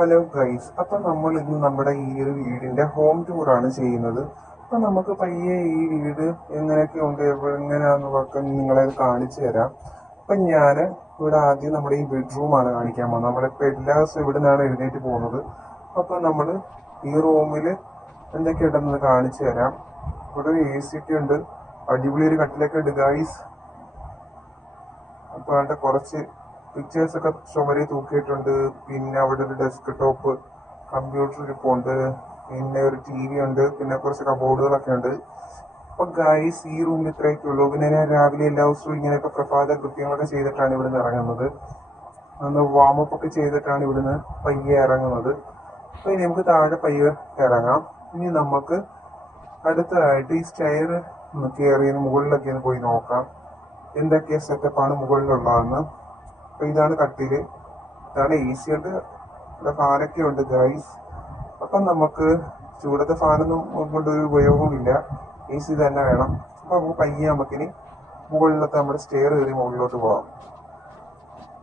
Hello guys, അപ്പൊ നമ്മൾ ഇന്ന് നമ്മുടെ ഈ ഒരു വീടിന്റെ ഹോം ടൂർ ആണ് ചെയ്യുന്നത്. അപ്പൊ നമുക്ക് പയ്യെ ഈ വീട് എങ്ങനെയൊക്കെ ഉണ്ട്, എങ്ങനെയാണെന്നൊക്കെ നിങ്ങളെ കാണിച്ചു തരാം. അപ്പൊ ഞാന് ഇവിടെ ആദ്യം നമ്മുടെ ഈ ബെഡ്റൂം ആണ് കാണിക്കാൻ പോകുന്നത്. നമ്മളിപ്പോ എല്ലാ ദിവസവും ഇവിടെ നിന്നാണ് എഴുന്നേറ്റ് പോകുന്നത്. അപ്പൊ നമ്മള് ഈ റൂമില് എന്തൊക്കെയുണ്ടെന്ന് കാണിച്ചു തരാം. ഇവിടെ ഒരു AC ഒക്കെ ഉണ്ട്, അടിപൊളി ഒരു കട്ടിലൊക്കെ ഉണ്ട് ഗൈസ്. അപ്പൊ അതിന്റെ കുറച്ച് പിക്ചേഴ്സ് ഒക്കെ ചുമരി തൂക്കിയിട്ടുണ്ട്. പിന്നെ അവിടെ ഒരു ഡെസ്ക് ടോപ്പ് കമ്പ്യൂട്ടർ ഇരിപ്പുണ്ട്. പിന്നെ ഒരു TV ഉണ്ട്. പിന്നെ കുറച്ച് കബോർഡുകളൊക്കെ ഉണ്ട്. അപ്പൊ ഗൈസ്, ഈ റൂമിൽ ഇത്രയൊക്കെ ഉള്ളൂ. പിന്നെ ഞാൻ രാവിലെ എല്ലാ ദിവസവും ഇങ്ങനെയൊക്കെ പ്രഭാത കൃത്യങ്ങളൊക്കെ ചെയ്തിട്ടാണ് ഇവിടുന്ന് ഇറങ്ങുന്നത്. അന്ന് വാമപ്പ് ഒക്കെ ചെയ്തിട്ടാണ് ഇവിടുന്ന് പയ്യെ ഇറങ്ങുന്നത്. അപ്പൊ ഇനി നമുക്ക് താഴെ പയ്യെ ഇറങ്ങാം. ഇനി നമുക്ക് അടുത്തതായിട്ട് ഈ സ്റ്റെയർ കയറി മുകളിലൊക്കെ ഒന്ന് പോയി നോക്കാം എന്തൊക്കെ സെറ്റപ്പാണ് മുകളിലുള്ളതെന്ന്. അപ്പൊ ഇതാണ് കട്ടില്, ഇതാണ് AC ഉണ്ട്, ഇവിടെ ഫാനൊക്കെ ഉണ്ട് ഗൈസ്. അപ്പൊ നമുക്ക് ചൂടത്തെ ഫാനൊന്നും കൊണ്ടൊരു ഉപയോഗമില്ല, AC തന്നെ വേണം. അപ്പൊ നമുക്ക് പയ്യെ നമുക്കിനി മുകളിലത്തെ നമ്മുടെ സ്റ്റെയർ കയറി മുകളിലോട്ട് പോവാം.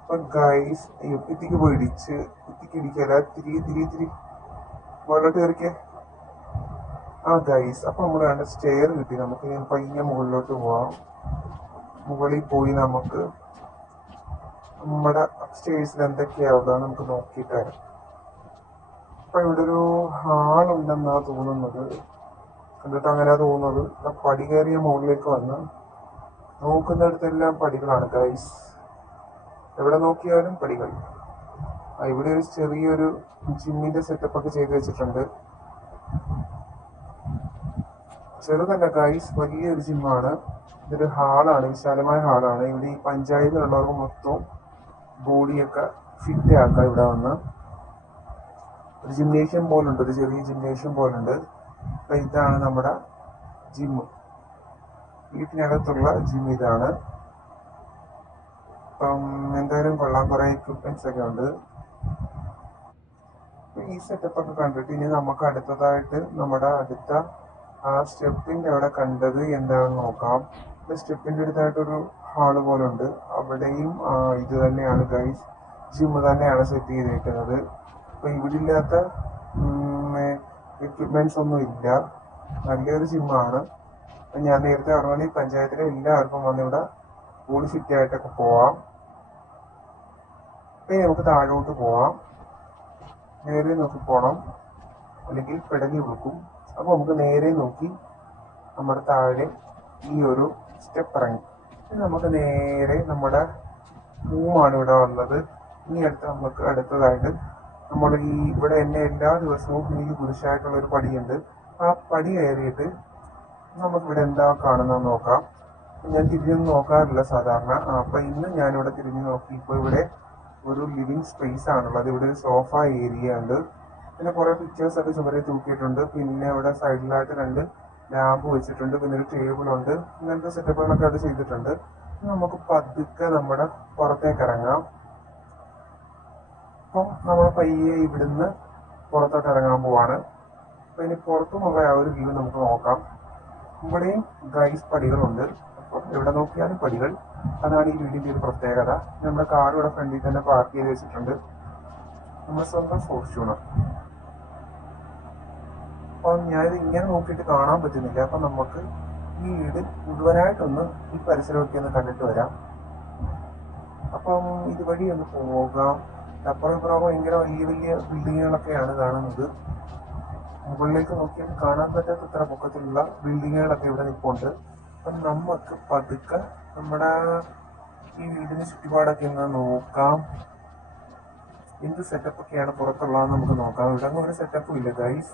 അപ്പൊ ഗൈസ്, ഇത്തിക്ക് പിടിച്ച് ഇത്തിക്ക് ഇടിക്കല, തിരി മുകളിലോട്ട് കയറിക്കേ. ഗൈസ്, അപ്പൊ നമ്മൾ വേണ്ട സ്റ്റെയർ കിട്ടി. നമുക്ക് ഇനി പയ്യെ മുകളിലോട്ട് പോവാം. മുകളിൽ പോയി നമുക്ക് നമ്മുടെ സ്റ്റേഴ്സിൽ എന്തൊക്കെയാവുക നമുക്ക് നോക്കിയിട്ട് വരാം. അപ്പൊ ഇവിടെ ഒരു ഹാളുണ്ടെന്നാ തോന്നുന്നത്, കണ്ടിട്ട് അങ്ങനെയാ തോന്നുന്നത്. പടി കയറിയ മുകളിലേക്ക് വന്ന് നോക്കുന്നിടത്തെല്ലാം പടികളാണ് ഗൈസ്, എവിടെ നോക്കിയാലും പടികൾ. ഇവിടെ ഒരു ചെറിയൊരു ജിമ്മിന്റെ സെറ്റപ്പ് ഒക്കെ ചെയ്ത് വെച്ചിട്ടുണ്ട്. ചെറുതല്ല ഗൈസ്, വലിയൊരു ജിമ്മാണ്. ഇതൊരു ഹാളാണ്, വിശാലമായ ഹാളാണ്. ഇവിടെ ഈ പഞ്ചായത്തിലുള്ളവർക്ക് മൊത്തം ബോഡിയൊക്കെ ഫിറ്റ് ആക്കാം. ഇവിടെ വന്ന് ഒരു ജിംനേഷ്യം പോലുണ്ട്, ഒരു ചെറിയ ജിംനേഷ്യം പോലുണ്ട്. അപ്പൊ ഇതാണ് നമ്മുടെ ജിം, വീട്ടിനകത്തുള്ള ജിം ഇതാണ്. അപ്പം എന്തായാലും കൊള്ളാൻ, കുറെ എക്യുപ്മെന്റ്സ് ഒക്കെ ഉണ്ട്. ഈ സെറ്റപ്പ് ഒക്കെ കണ്ടിട്ട് ഇനി നമുക്ക് അടുത്തതായിട്ട് നമ്മുടെ അടുത്ത ആ സ്റ്റെപ്പിന്റെ അവിടെ കണ്ടത് എന്താണെന്ന് നോക്കാം. സ്റ്റെപ്പിന്റെ അടുത്തായിട്ടൊരു ഹാള് പോലെ ഉണ്ട്. അവിടെയും ഇത് തന്നെയാണ് ഗൈസ്, ജിം തന്നെയാണ് സെറ്റ് ചെയ്തിരിക്കുന്നത്. അപ്പൊ ഇവിടെ ഇല്ലാത്ത എക്യുപ്മെന്റ്സ് ഒന്നും ഇല്ല, നല്ലൊരു ജിമ്മാണ്. ഞാൻ നേരത്തെ പറഞ്ഞ ഈ പഞ്ചായത്തിലെ എല്ലാവർക്കും വന്ന് ഇവിടെ ബോഡി ഫിറ്റ് ആയിട്ടൊക്കെ പോവാം. ഇനി നമുക്ക് താഴോട്ട് പോവാം. നേരെ നോക്കി പോണം, അല്ലെങ്കിൽ പിടങ്ങി കൊടുക്കും. അപ്പൊ നമുക്ക് നേരെ നോക്കി നമ്മുടെ താഴെ ഈ ഒരു സ്റ്റെപ്പ് ഇറങ്ങി നമുക്ക് നേരെ നമ്മുടെ റൂമാണ് ഇവിടെ വന്നത്. ഇനി നമുക്ക് അടുത്തതായിട്ട് നമ്മൾ ഈ ഇവിടെ എന്നെ എല്ലാ ദിവസവും എനിക്ക് പുരുഷമായിട്ടുള്ള ഒരു പടിയുണ്ട്. ആ പടി കയറിയിട്ട് നമുക്കിവിടെ എന്താ കാണുന്നതെന്ന് നോക്കാം. ഞാൻ തിരിഞ്ഞൊന്നും നോക്കാറില്ല സാധാരണ. അപ്പൊ ഇന്ന് ഞാനിവിടെ തിരിഞ്ഞു നോക്കി. ഇപ്പൊ ഇവിടെ ഒരു ലിവിങ് സ്പേസ് ആണുള്ളത്. ഇവിടെ ഒരു സോഫ ഏരിയ ഉണ്ട്. പിന്നെ കുറെ പിക്ചേഴ്സ് ഒക്കെ ചുമരെ തൂക്കിയിട്ടുണ്ട്. പിന്നെ ഇവിടെ സൈഡിലായിട്ട് 2 ലാമ്പ് വെച്ചിട്ടുണ്ട്. പിന്നെ ഒരു ടേബിൾ ഉണ്ട്. ഇങ്ങനത്തെ സെറ്റപ്പുകളൊക്കെ അത് ചെയ്തിട്ടുണ്ട്. നമുക്ക് പതുക്കെ നമ്മുടെ പുറത്തേക്ക് ഇറങ്ങാം. അപ്പം നമ്മൾ പയ്യെ ഇവിടുന്ന് പുറത്തോട്ട് ഇറങ്ങാൻ പോവാണ്. അപ്പൊ ഇനി പുറത്തുനിന്നുള്ള ആ ഒരു വ്യൂ നമുക്ക് നോക്കാം. ഇവിടെയും ഗൈസ് പടികളുണ്ട്. അപ്പം എവിടെ നോക്കിയാലും പടികൾ, അതാണ് ഈ വീടിന്റെ ഒരു പ്രത്യേകത. നമ്മുടെ കാർ ഇവിടെ ഫ്രണ്ടിൽ തന്നെ പാർക്ക് ചെയ്ത് വെച്ചിട്ടുണ്ട്, നമ്മുടെ സ്വന്തം ഫോർച്യൂണർ. അപ്പം ഞാനിത് ഇങ്ങനെ നോക്കിയിട്ട് കാണാൻ പറ്റുന്നില്ല. അപ്പം നമുക്ക് ഈ വീട് മുഴുവനായിട്ടൊന്ന് ഈ പരിസരമൊക്കെ ഒന്ന് കണ്ടിട്ട് വരാം. അപ്പം ഇതുവഴി ഒന്ന് പോകാം. അപ്പുറം ഇപ്പുറം ഭയങ്കര വലിയ വലിയ ബിൽഡിങ്ങുകളൊക്കെയാണ് കാണുന്നത്. മുകളിലേക്ക് നോക്കിയാൽ കാണാൻ പറ്റാത്ത ഇത്ര പൊക്കത്തിലുള്ള ബിൽഡിങ്ങുകളൊക്കെ ഇവിടെ നിൽപ്പുണ്ട്. അപ്പം നമുക്ക് പതുക്കെ നമ്മുടെ ഈ വീടിന് ചുറ്റുപാടൊക്കെ ഒന്ന് നോക്കാം. എന്ത് സെറ്റപ്പ് ഒക്കെയാണ് പുറത്തുള്ളതെന്ന് നമുക്ക് നോക്കാം. ഇവിടെ ഒരു സെറ്റപ്പും ഇല്ല ഗൈസ്.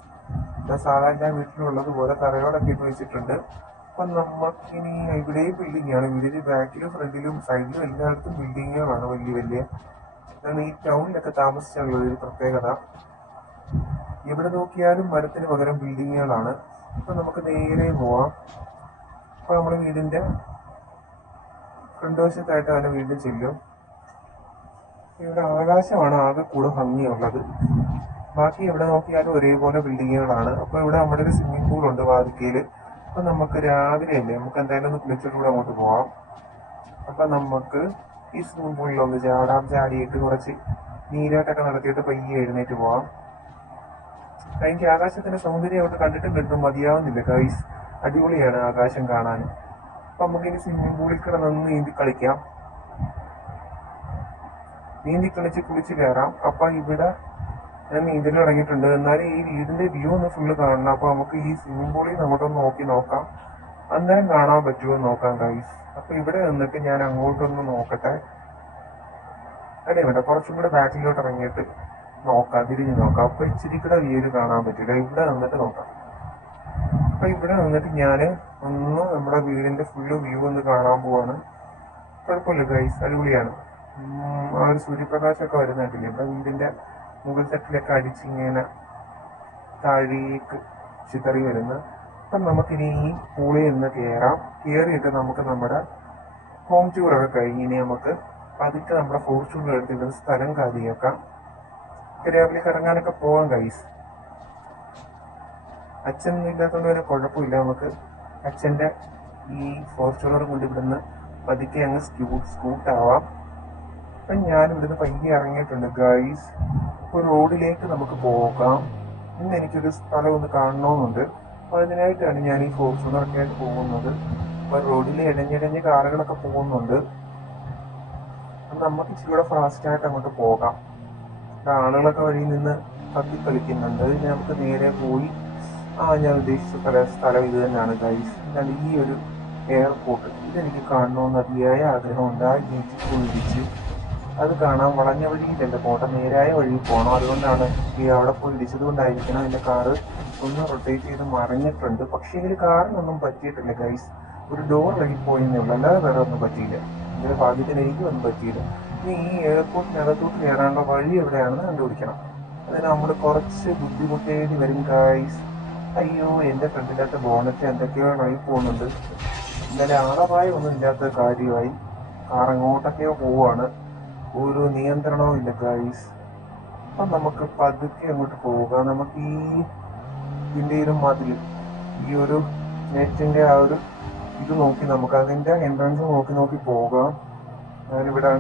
സാധാരണ വീട്ടിലുള്ളത് പോലെ തറയോടൊക്കെ ഇട്ട് വെച്ചിട്ടുണ്ട്. അപ്പൊ നമുക്കിനി ഇവിടെയും ബിൽഡിംഗ് ആണ്. വീടിന്റെ ബാക്കിലും ഫ്രണ്ടിലും സൈഡിലും എല്ലായിടത്തും ബിൽഡിങ്ങുകളാണ് വലിയ വലിയ. അതാണ് ഈ ടൗണിലൊക്കെ താമസിച്ചുള്ള ഒരു പ്രത്യേകത. എവിടെ നോക്കിയാലും മരത്തിന് പകരം ബിൽഡിങ്ങുകളാണ്. അപ്പൊ നമുക്ക് നേരെ പോവാം. അപ്പൊ നമ്മുടെ വീടിന്റെ ഫ്രണ്ട് വശത്തായിട്ട് തന്നെ വീണ്ടും ചെല്ലും. ഇവിടെ ആകാശമാണ് ആകെ കൂടെ ഭംഗിയുള്ളത്. ബാക്കി എവിടെ നോക്കിയാലും ഒരേപോലെ ബിൽഡിങ്ങുകളാണ്. അപ്പൊ ഇവിടെ നമ്മുടെ ഒരു സ്വിമ്മിംഗ് പൂൾ ഉണ്ട് വാതിക്കയില്. അപ്പൊ നമുക്ക് രാവിലെ അല്ലേ, നമുക്ക് എന്തായാലും ഒന്ന് കുളിച്ചിട്ട് അങ്ങോട്ട് പോവാം. അപ്പൊ നമുക്ക് ഈ സ്വിമ്മിംഗ് പൂളിലൊന്ന് ചാടാം. ചാടിയിട്ട് കുറച്ച് നീരാട്ടൊക്കെ നടത്തിയിട്ട് പയ്യെ എഴുന്നേറ്റ് പോവാം. എനിക്ക് ആകാശത്തിന്റെ സൗന്ദര്യം അവിടെ കണ്ടിട്ടും കണ്ടിട്ടും മതിയാവുന്നില്ല ഗൈസ്. അടിപൊളിയാണ് ആകാശം കാണാൻ. അപ്പൊ നമുക്കിനി സ്വിമ്മിംഗ് പൂളിൽ കിടന്നൊന്ന് നീന്തി കളിക്കാം. നീന്തി കളിച്ച് കുളിച്ച് കയറാം. അപ്പൊ ഇവിടെ ഞാൻ നീന്തൽ തുടങ്ങിയിട്ടുണ്ട്. എന്നാലും ഈ വീടിന്റെ വ്യൂ ഒന്ന് ഫുള്ള് കാണണം. അപ്പൊ നമുക്ക് ഈ സ്വിമ്മിംഗ് പൂളിൽ നമുക്കൊന്ന് നോക്കാം. അന്നേരം കാണാൻ പറ്റുമോ നോക്കാം ഗൈസ്. അപ്പൊ ഇവിടെ നിന്നിട്ട് ഞാൻ അങ്ങോട്ടൊന്ന് നോക്കട്ടെ. അല്ലേ വേണ്ട, കുറച്ചും കൂടെ ബാക്കിലോട്ട് ഇറങ്ങിയിട്ട് നോക്കാം, തിരിഞ്ഞ് നോക്കാം. അപ്പൊ ഇച്ചിരി കൂടെ വ്യൂ കാണാൻ പറ്റില്ല. ഇവിടെ നിന്നിട്ട് നോക്കാം. അപ്പൊ ഇവിടെ നിന്നിട്ട് ഞാൻ ഒന്ന് നമ്മുടെ വീടിന്റെ ഫുള്ള് വ്യൂ ഒന്ന് കാണാൻ പോവാണ്. കുഴപ്പമില്ല ഗൈസ്, അടിപൊളിയാണ്. ആ ഒരു സൂര്യപ്രകാശമൊക്കെ വരുന്നുണ്ടല്ലേ ഇവിടെ വീടിന്റെ മുകൾ തട്ടിലൊക്കെ അടിച്ചിങ്ങനെ താഴേക്ക് ചിതറി വരുന്നത്. അപ്പം നമുക്കിനി ഈ പൂളിൽ നിന്ന് കയറിയിട്ട് നമുക്ക് നമ്മുടെ ഹോം ടൂറൊക്കെ കഴിഞ്ഞ് ഇനി നമുക്ക് പതുക്കെ നമ്മുടെ ഫോർച്യൂണർ എടുത്തിട്ട് സ്ഥലം കാലിയാക്കാം. രാവിലെ കറങ്ങാനൊക്കെ പോവാം ഗൈസ്. അച്ഛൻ ഇല്ലാത്തതുകൊണ്ട് വരെ കുഴപ്പമില്ല. നമുക്ക് അച്ഛൻ്റെ ഈ ഫോർച്യൂണർ കൊണ്ട് ഇവിടുന്ന് പതുക്കെ അങ്ങ് സ്കൂട്ടാവാം. അപ്പം ഞാൻ ഇവിടുന്ന് പയ്യെ ഇറങ്ങിയിട്ടുണ്ട് ഗൈസ്. ഇപ്പോൾ റോഡിലേക്ക് നമുക്ക് പോകാം. ഇന്ന് എനിക്കൊരു സ്ഥലം ഒന്ന് കാണണമെന്നുണ്ട്. അപ്പോൾ അതിനായിട്ടാണ് ഞാൻ ഈ ഫോർച്യൂണറൊക്കെ ആയിട്ട് പോകുന്നത്. അപ്പോൾ റോഡിൽ ഇടഞ്ഞിടഞ്ഞ് കാറുകളൊക്കെ പോകുന്നുണ്ട്. നമുക്ക് ഇച്ചിരി കൂടെ ഫാസ്റ്റായിട്ട് അങ്ങോട്ട് പോകാം. ആളുകളൊക്കെ വഴിയിൽ നിന്ന് കളിക്കുന്നുണ്ട്. നമുക്ക് നേരെ പോയി ഞാൻ ഉദ്ദേശിച്ച സ്ഥലം ഇത് തന്നെയാണ് ഗൈസ്. എന്നാൽ ഈ ഒരു എയർപോർട്ട് ഇതെനിക്ക് കാണണമെന്ന് അതിയായ ആഗ്രഹമുണ്ട്. ആ ബീച്ചിൽ പോയിടിച്ച് അത് കാണാൻ വളഞ്ഞ വഴിയിലല്ല പോട്ടെ, നേരായ വഴിയിൽ പോകണം. അതുകൊണ്ടാണ് ഈ അവിടെ പോയി ഇടിച്ചത് കൊണ്ടായിരിക്കണം എൻ്റെ കാറ് ഒന്ന് റൊട്ടേറ്റ് ചെയ്ത് മറിഞ്ഞിട്ടുണ്ട്. പക്ഷേ ഇതിൽ കാറിനൊന്നും പറ്റിയിട്ടില്ല ഗൈസ്. ഒരു ഡോർ വഴി പോയെന്നേ ഉള്ളൂ, അല്ലാതെ വേറെ ഒന്നും പറ്റിയില്ല. ഇതിന്റെ ഭാഗ്യത്തിന് എനിക്കൊന്നും പറ്റിയില്ല. ഇനി ഈ എയർപോർട്ടിനകത്തോട്ട് കയറാനുള്ള വഴി എവിടെയാണെന്ന് കണ്ടുപിടിക്കണം. അതിന് നമ്മൾ കുറച്ച് ബുദ്ധിമുട്ടേണ്ടി വരും ഗൈസ്. അയ്യോ, എൻ്റെ ഫ്രണ്ടിനകത്ത് ബോണറ്റ് എന്തൊക്കെയോ ഇളകി പോകുന്നുണ്ട്. ഇന്നലെ ആളപായ ഒന്നും ഇല്ലാത്ത കാര്യമായി. കാർ എങ്ങോട്ടൊക്കെയോ പോവാണ്, ഒരു നിയന്ത്രണവും ഇല്ല ഗൈസ്. അപ്പം നമുക്ക് പതുക്കെ അങ്ങോട്ട് പോവുക. നമുക്ക് ഈ ഇതിൻ്റെ ഒരു മതിൽ, ഈ ഒരു നെറ്റിൻ്റെ ആ ഒരു ഇത് നോക്കി നമുക്ക് അതിൻ്റെ എൻട്രൻസ് നോക്കി പോകാം. ഞാനിവിടെ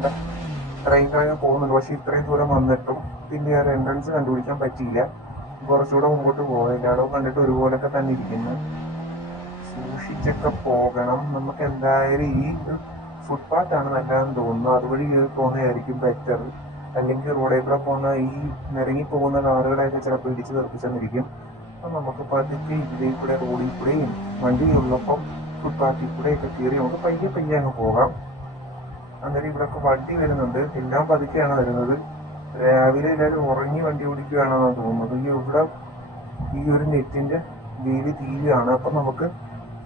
ട്രെയിൻ പോകുന്നുണ്ട്. പക്ഷെ ഇത്രയും ദൂരം വന്നിട്ടും ഇതിൻ്റെ ഒരു എൻട്രൻസ് കണ്ടുപിടിക്കാൻ പറ്റിയില്ല. കുറച്ചുകൂടെ മുമ്പോട്ട് പോകാം. എല്ലായിടവും കണ്ടിട്ട് ഒരുപോലൊക്കെ തന്നെ ഇരിക്കുന്നു. സൂക്ഷിച്ചൊക്കെ പോകണം. നമുക്ക് എന്തായാലും ഈ ഫുട്പാത്താണ് നല്ലതെന്ന് തോന്നുന്നു. അതുവഴി കയറി പോകുന്നതായിരിക്കും ബെറ്റർ. അല്ലെങ്കിൽ റോഡിൽ കൂടെ പോകുന്ന ഈ നിരങ്ങി പോകുന്ന കാറുകളെയൊക്കെ ചിലപ്പോൾ ഇടിച്ച് തെറിപ്പിച്ചെന്നിരിക്കും. അപ്പം നമുക്ക് പതുക്കെ ഇതിലേക്ക് കൂടെ റോഡിൽ കൂടെയും വണ്ടിയുള്ളപ്പം ഫുട്പാത്തിൽ കൂടെയൊക്കെ കയറി നമുക്ക് പയ്യെ അങ്ങ് പോകാം. അന്നേരം ഇവിടെയൊക്കെ വണ്ടി വരുന്നുണ്ട്. എല്ലാം പതുക്കെയാണ് വരുന്നത്. രാവിലെ എല്ലാവരും ഉറങ്ങി വണ്ടി ഓടിക്കുകയാണെന്നാണ് തോന്നുന്നത്. ഇവിടെ ഈ ഒരു നെറ്റിന്റെ വീതി തീരുകയാണ്. അപ്പം നമുക്ക്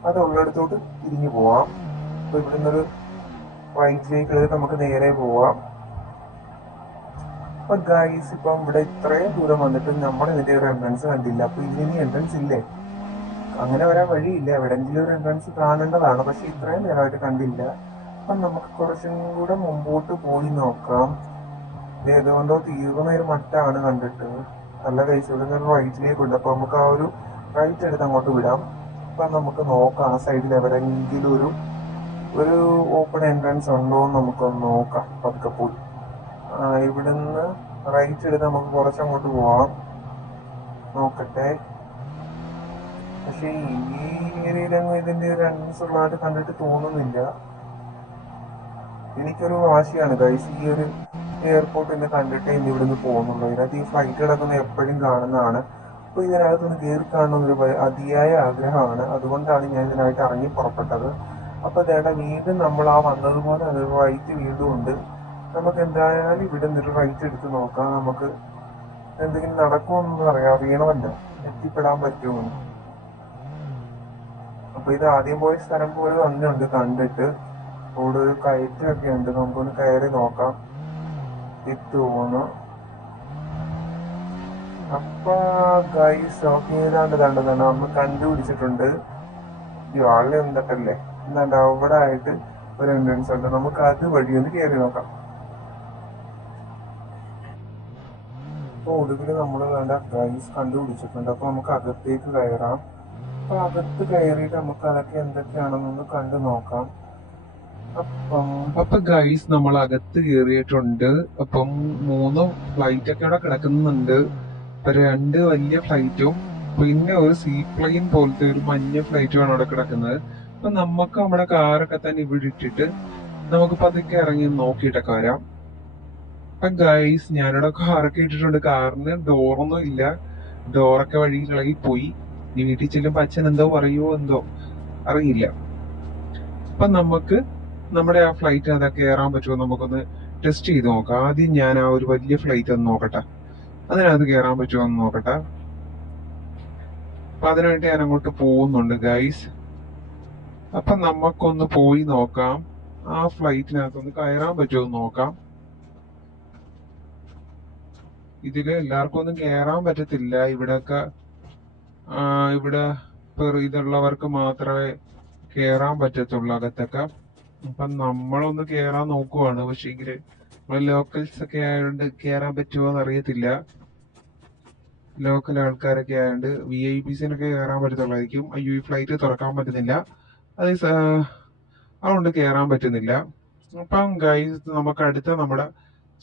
അതുള്ളിടത്തോട്ട് തിരിഞ്ഞു പോവാം. അപ്പൊ ഇവിടെ നിന്നൊരു റൈറ്റിലേക്ക് എടുത്ത് നമുക്ക് നേരെ പോവാം. അപ്പൊ ഗൈസ്, ഇപ്പം ഇവിടെ ഇത്രയും ദൂരം വന്നിട്ട് നമ്മൾ ഇതിന്റെ ഒരു എൻട്രൻസ് കണ്ടില്ല. അപ്പൊ ഇതിന് എൻട്രൻസ് ഇല്ലേ? അങ്ങനെ വരാൻ വഴിയില്ല. എവിടെയെങ്കിലും ഒരു എൻട്രൻസ് കാണേണ്ടതാണ്. പക്ഷെ ഇത്രയും നേരമായിട്ട് കണ്ടില്ല. അപ്പം നമുക്ക് കുറച്ചും കൂടെ മുമ്പോട്ട് പോയി നോക്കാം. ഏതുകൊണ്ടോ തീർന്ന ഒരു മട്ടാണ് കണ്ടിട്ട്. നല്ല ഗൈസ്, ഇവിടെ നിന്ന് റൈറ്റിലേക്കുണ്ട്. അപ്പൊ നമുക്ക് ആ ഒരു റൈറ്റ് എടുത്ത് അങ്ങോട്ട് വിടാം. അപ്പൊ നമുക്ക് നോക്കാം ആ സൈഡിൽ എവിടെയെങ്കിലും ഒരു ഓപ്പൺ എൻട്രൻസ് ഉണ്ടോ എന്ന് നമുക്കൊന്ന് നോക്കാം. പതുക്കെ പോയി ഇവിടുന്ന് റൈറ്റ് എടുത്ത് നമുക്ക് കുറച്ചങ്ങോട്ട് പോവാം. നോക്കട്ടെ. പക്ഷെ ഈ ഏരിയയിലൊന്നും ഇതിന്റെ ഒരു എൻട്രൻസ് ഉള്ളതായിട്ട് കണ്ടിട്ട് തോന്നുന്നില്ല. എനിക്കൊരു വാശിയാണ് ഗൈസ്, ഈ ഒരു എയർപോർട്ടിൽ കണ്ടിട്ട് ഇനി ഇവിടുന്ന് പോകുന്നുള്ളൂ. ഇതിനകത്ത് ഈ ഫ്ലൈറ്റ് കിടക്കുന്നത് എപ്പോഴും കാണുന്നതാണ്. അപ്പോൾ ഇതിനകത്തൊന്ന് കയറി കാണണമെന്നൊരു അതിയായ ആഗ്രഹമാണ്. അതുകൊണ്ടാണ് ഞാൻ ഇതിനായിട്ട് ഇറങ്ങി പുറപ്പെട്ടത്. അപ്പോൾ അതേണ്ട വീണ്ടും നമ്മൾ ആ വന്നതുപോലെ അതൊരു റൈറ്റ് വീണ്ടും ഉണ്ട്. നമുക്ക് എന്തായാലും ഇവിടെ നിന്നൊരു റൈറ്റ് എടുത്ത് നോക്കാം. നമുക്ക് എന്തെങ്കിലും നടക്കുമെന്നൊന്നും അറിയണമല്ലോ, എത്തിപ്പെടാൻ പറ്റുമെന്ന്. അപ്പൊ ഇത് ആദ്യം പോയ സ്ഥലം പോലെ തന്നെയുണ്ട് കണ്ടിട്ട്. അവിടെ ഒരു കയറ്റമൊക്കെ ഉണ്ട്. നമുക്കൊന്ന് കയറി നോക്കാം എത്തുമോന്ന്. അപ്പൊ ഗൈസ് ഓക്കെ, ഏതാണ്ട് നമ്മൾ കണ്ടുപിടിച്ചിട്ടുണ്ട്. ഈ ആളിനെ എന്തൊക്കെയല്ലേ എന്താണ്ട് അവിടെ ആയിട്ട് ഒരു എൻട്രൻസ് ഉണ്ട്. നമുക്ക് അത് വഴി ഒന്ന് കയറി നോക്കാം. അപ്പൊ ഒടുവിൽ നമ്മൾ വേണ്ട ഗൈസ് കണ്ടുപിടിച്ചിട്ടുണ്ട്. അപ്പൊ നമുക്ക് അകത്തേക്ക് കയറാം. അപ്പൊ അകത്ത് കയറിയിട്ട് നമുക്ക് അതൊക്കെ എന്തൊക്കെയാണെന്നൊന്ന് കണ്ടു നോക്കാം. അപ്പം അപ്പൊ ഗൈസ് നമ്മൾ അകത്ത് കയറിയിട്ടുണ്ട്. അപ്പം 3 ഫ്ലൈറ്റ് ഒക്കെ അവിടെ കിടക്കുന്നുണ്ട്. ഇപ്പൊ 2 വലിയ ഫ്ലൈറ്റും പിന്നെ ഒരു സീപ്ലെയിൻ പോലത്തെ ഒരു മഞ്ഞ ഫ്ലൈറ്റുമാണ് അവിടെ കിടക്കുന്നത്. അപ്പൊ നമുക്ക് നമ്മുടെ കാറൊക്കെ തന്നെ ഇവിടെ ഇട്ടിട്ട് നമുക്ക് പതുക്കെ ഇറങ്ങി നോക്കിയിട്ടൊക്കെ വരാം. അപ്പൊ ഗൈസ് ഞാനിവിടെ കാറൊക്കെ ഇട്ടിട്ടുണ്ട്. കാറിന് ഡോറൊന്നും ഇല്ല, ഡോറൊക്കെ വഴി ഇളകി പോയി. ഇനി വീട്ടിൽ ചെല്ലുമ്പോ അച്ഛൻ എന്തോ പറയുമോ എന്തോ അറിയില്ല. അപ്പൊ നമുക്ക് നമ്മുടെ ആ ഫ്ലൈറ്റ് അതൊക്കെ കയറാൻ പറ്റുമോ നമുക്കൊന്ന് ടെസ്റ്റ് ചെയ്ത് നോക്കാം. ആദ്യം ഞാൻ ആ ഒരു വലിയ ഫ്ലൈറ്റ് ഒന്ന് നോക്കട്ടെ, അതിനകത്ത് കയറാൻ പറ്റുമോ എന്ന് നോക്കട്ടെ. അപ്പൊ അതിനായിട്ട് ഞാൻ അങ്ങോട്ട് പോകുന്നുണ്ട് ഗൈസ്. അപ്പൊ നമുക്കൊന്ന് പോയി നോക്കാം, ആ ഫ്ലൈറ്റിനകത്തൊന്ന് കയറാൻ പറ്റുമോ എന്ന് നോക്കാം. ഇതില് എല്ലാവർക്കും ഒന്നും കയറാൻ പറ്റത്തില്ല. ഇവിടെയൊക്കെ ഇവിടെ ഇതുള്ളവർക്ക് മാത്രമേ കയറാൻ പറ്റത്തുള്ളൂ അകത്തൊക്കെ. അപ്പൊ നമ്മളൊന്ന് കേറാൻ നോക്കുവാണ്. പക്ഷേങ്കില് നമ്മള് ലോക്കൽസ് ഒക്കെ ആയതുകൊണ്ട് കേറാൻ പറ്റുമോ എന്ന് അറിയത്തില്ല. ലോക്കൽ ആൾക്കാരൊക്കെ ആയതുകൊണ്ട് VIPസിനൊക്കെ കയറാൻ പറ്റത്തുള്ളായിരിക്കും. അയ്യോ, ഈ ഫ്ലൈറ്റ് തുറക്കാൻ പറ്റുന്നില്ല, അത് അതുകൊണ്ട് കയറാൻ പറ്റുന്നില്ല. അപ്പം ഗൈസ് നമുക്ക് അടുത്ത നമ്മുടെ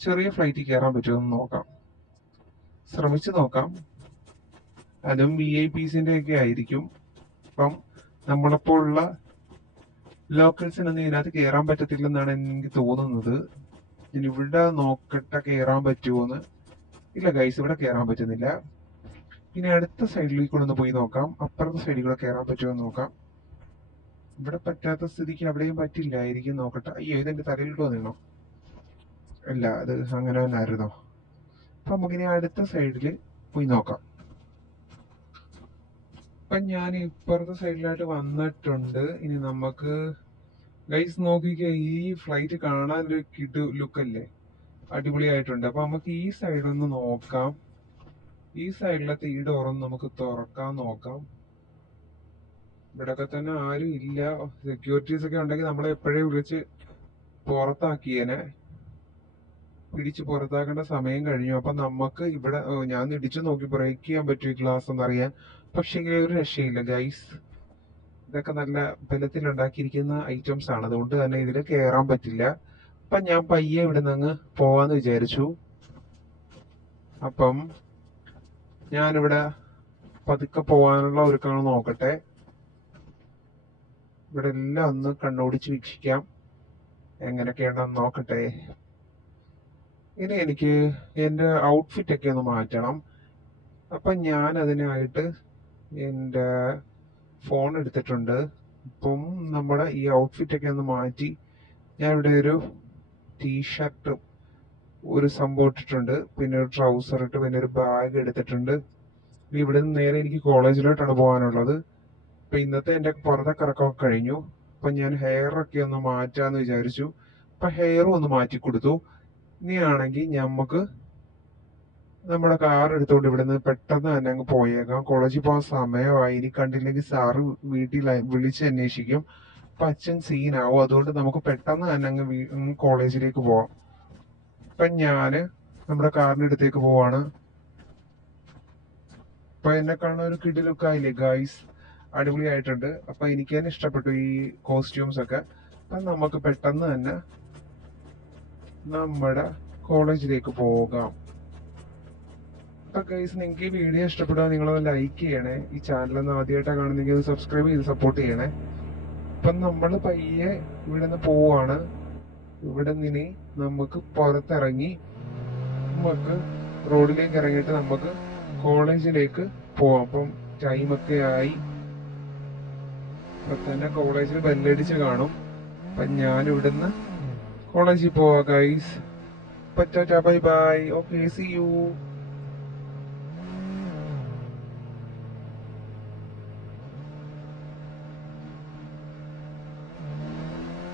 ചെറിയ ഫ്ലൈറ്റിൽ കയറാൻ പറ്റുമോ എന്ന് നോക്കാം, ശ്രമിച്ചു നോക്കാം. അതും VIPസിന്റെ ഒക്കെ ആയിരിക്കും. അപ്പം നമ്മളെപ്പോലുള്ള ലോക്കൽസിനൊന്നും ഇതിനകത്ത് കയറാൻ പറ്റത്തില്ലെന്നാണ് എനിക്ക് തോന്നുന്നത്. ഇനി ഇവിടെ നോക്കട്ടെ കയറാൻ പറ്റുമോന്ന്. ഇല്ല ഗൈസ്, ഇവിടെ കയറാൻ പറ്റുന്നില്ല. ഇനി അടുത്ത സൈഡിലേക്ക് കൂടെ ഒന്ന് പോയി നോക്കാം, അപ്പുറത്തെ സൈഡിൽ കൂടെ കയറാൻ പറ്റുമോ എന്ന് നോക്കാം. ഇവിടെ പറ്റാത്ത സ്ഥിതിക്ക് അവിടെയും പറ്റില്ലായിരിക്കും. നോക്കട്ടെ. അയ്യോ, ഇതെന്റെ തലയിലോട്ട് വന്നിരുന്നോ? അല്ല, അത് അങ്ങനെ തന്നെ ആയിരുന്നോ? അപ്പൊ നമുക്കിനി അടുത്ത സൈഡിൽ പോയി നോക്കാം. അപ്പൊ ഞാൻ ഇപ്പുറത്തെ സൈഡിലായിട്ട് വന്നിട്ടുണ്ട്. ഇനി നമുക്ക് ഗൈസ് നോക്കിക്കേ, ഈ ഫ്ലൈറ്റ് കാണാൻ ഒരു കിടു ലുക്കല്ലേ, അടിപൊളിയായിട്ടുണ്ട്. അപ്പൊ നമുക്ക് ഈ സൈഡ് ഒന്ന് നോക്കാം. ഈ സൈഡിലത്തെ ഈ ഡോറൊന്ന് നമുക്ക് തുറക്കാൻ നോക്കാം. ഇവിടൊക്കെ തന്നെ ആരും ഇല്ല. സെക്യൂരിറ്റീസ് ഒക്കെ ഉണ്ടെങ്കിൽ നമ്മളെ എപ്പോഴേ വിളിച്ച് പുറത്താക്കിയേനെ. പിടിച്ച് പുറത്താക്കേണ്ട സമയം കഴിഞ്ഞു. അപ്പൊ നമുക്ക് ഇവിടെ ഞാൻ ഇടിച്ചു നോക്കി ബ്രേക്ക് ചെയ്യാൻ പറ്റും ഈ ഗ്ലാസ് എന്നറിയാൻ. പക്ഷേ ഒരു രക്ഷയില്ല ഗൈസ്. ഇതൊക്കെ നല്ല ബലത്തിൽ ഉണ്ടാക്കിയിരിക്കുന്ന ഐറ്റംസ് ആണ്, അതുകൊണ്ട് തന്നെ ഇതിൽ കയറാൻ പറ്റില്ല. അപ്പൊ ഞാൻ പയ്യെ ഇവിടെ നിന്ന് പോവാന്ന് വിചാരിച്ചു. അപ്പം ഞാനിവിടെ പതുക്കെ പോവാനുള്ള ഒരുക്കങ്ങൾ നോക്കട്ടെ. ഇവിടെ എല്ലാം ഒന്ന് കണ്ണോടിച്ച് വീക്ഷിക്കാം, എങ്ങനെയൊക്കെയാണെന്ന് നോക്കട്ടെ. ഇനി എനിക്ക് എൻ്റെ ഔട്ട്ഫിറ്റ് ഒക്കെ ഒന്ന് മാറ്റണം. അപ്പൊ ഞാൻ അതിനായിട്ട് എൻ്റെ ഫോൺ എടുത്തിട്ടുണ്ട്. ഇപ്പം നമ്മുടെ ഈ ഔട്ട്ഫിറ്റ് ഒക്കെ ഒന്ന് മാറ്റി ഞാൻ ഇവിടെ ഒരു ടീഷർട്ടും ഒരു സംഭവം ഇട്ടിട്ടുണ്ട്, പിന്നെ ഒരു ട്രൗസർ ഇട്ട്, പിന്നെ ഒരു ബാഗ് എടുത്തിട്ടുണ്ട്. ഇവിടെ നിന്ന് നേരെ എനിക്ക് കോളേജിലോട്ടാണ് പോകാനുള്ളത്. അപ്പൊ ഇന്നത്തെ എൻ്റെ പുറത്തെ കറക്കമൊക്കെ കഴിഞ്ഞു. അപ്പൊ ഞാൻ ഹെയർ ഒക്കെ ഒന്ന് മാറ്റാന്ന് വിചാരിച്ചു. അപ്പൊ ഹെയറും ഒന്ന് മാറ്റി കൊടുത്തു. ഇനിയാണെങ്കിൽ നമുക്ക് നമ്മുടെ കാർ എടുത്തുകൊണ്ട് ഇവിടുന്ന് പെട്ടെന്ന് തന്നെ അങ്ങ് പോയേക്കാം. കോളേജിൽ പോകാൻ സമയമായി. ഇനി കണ്ടില്ലെങ്കിൽ സാറ് വീട്ടിൽ വിളിച്ച് അന്വേഷിക്കും. അപ്പൊ അച്ഛൻ സീനാവും. അതുകൊണ്ട് നമുക്ക് പെട്ടെന്ന് തന്നെ അങ്ങ് കോളേജിലേക്ക് പോവാം. അപ്പൊ ഞാന് നമ്മുടെ കാറിന്റെ അടുത്തേക്ക് പോവാണ്. അപ്പൊ എന്നെ കാണാൻ ഒരു കിടി ലുക്കായില്ലേ ഗൈസ്, അടിപൊളിയായിട്ടുണ്ട്. അപ്പൊ എനിക്ക് തന്നെ ഇഷ്ടപ്പെട്ടു ഈ കോസ്റ്റ്യൂംസ് ഒക്കെ. അപ്പൊ നമുക്ക് പെട്ടെന്ന് തന്നെ നമ്മുടെ കോളേജിലേക്ക് പോകാം. അപ്പൊ ഗൈസ്, നിങ്ങൾക്ക് ഈ വീഡിയോ ഇഷ്ടപ്പെടുക നിങ്ങളത് ലൈക്ക് ചെയ്യണേ. ഈ ചാനൽ ഒന്ന് ആദ്യമായിട്ടാണ് കാണുന്നെങ്കിൽ അത് സബ്സ്ക്രൈബ് ചെയ്ത് സപ്പോർട്ട് ചെയ്യണേ. അപ്പം നമ്മൾ പയ്യെ ഇവിടെ നിന്ന് പോവാണ്. ഇവിടെ നിന്ന് നമുക്ക് പുറത്തിറങ്ങി നമുക്ക് റോഡിലേക്ക് ഇറങ്ങിയിട്ട് നമുക്ക് കോളേജിലേക്ക് പോവാം. അപ്പം ടൈമൊക്കെ ആയി. ഇപ്പൊ തന്നെ കോളേജിൽ ബെല്ലടിച്ച് കാണും. അപ്പൊ ഞാൻ ഇവിടുന്ന് കോളേജിൽ പോവാ guys. Bye bye. Okay, see U.